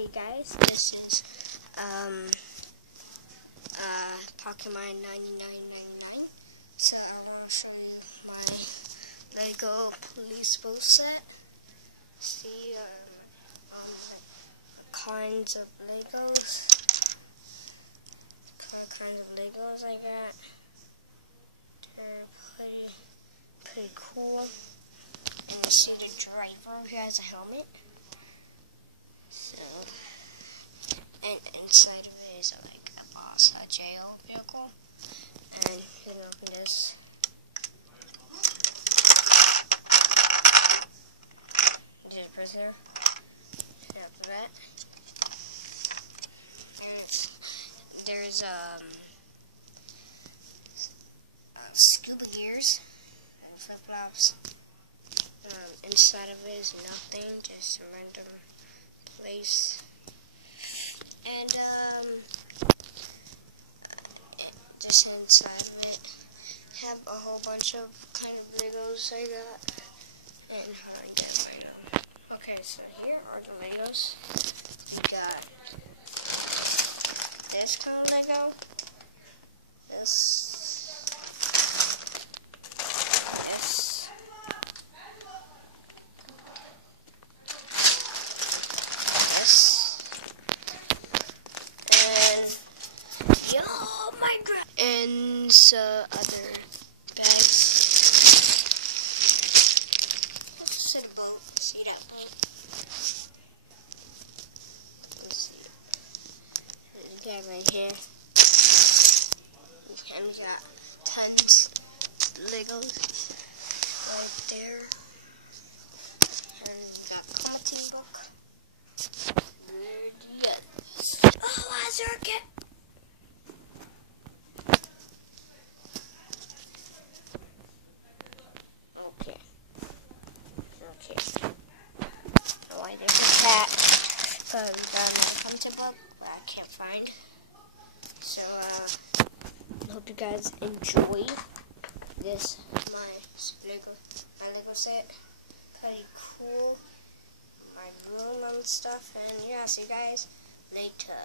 Hey guys, this is Pokemon 9999. So I want to show you my Lego Police Boat set. See all the kinds of Legos. Kinds of Legos I got. They're pretty cool. And you see the driver who has a helmet. So, and inside of it is like a jail vehicle. And you can open this. There's a prisoner. After that, and there's scuba gears and flip flops. Inside of it is nothing, just a random place. And just inside of it have a whole bunch of kind of Legos I got. And how I get mine on. Okay, so here are the Legos. We got this kind of Lego. This. And other bags. This is a boat. See that boat? Let's see. There's a guy right here. And we got tons of Legos right there. And we got a comedy book. Yes. Oh, Azurket! Why there's a cat? Because we got another comedy book, but I can't find. So, I hope you guys enjoy this, my Lego set. Pretty cool. My room and stuff. And yeah, see you guys later.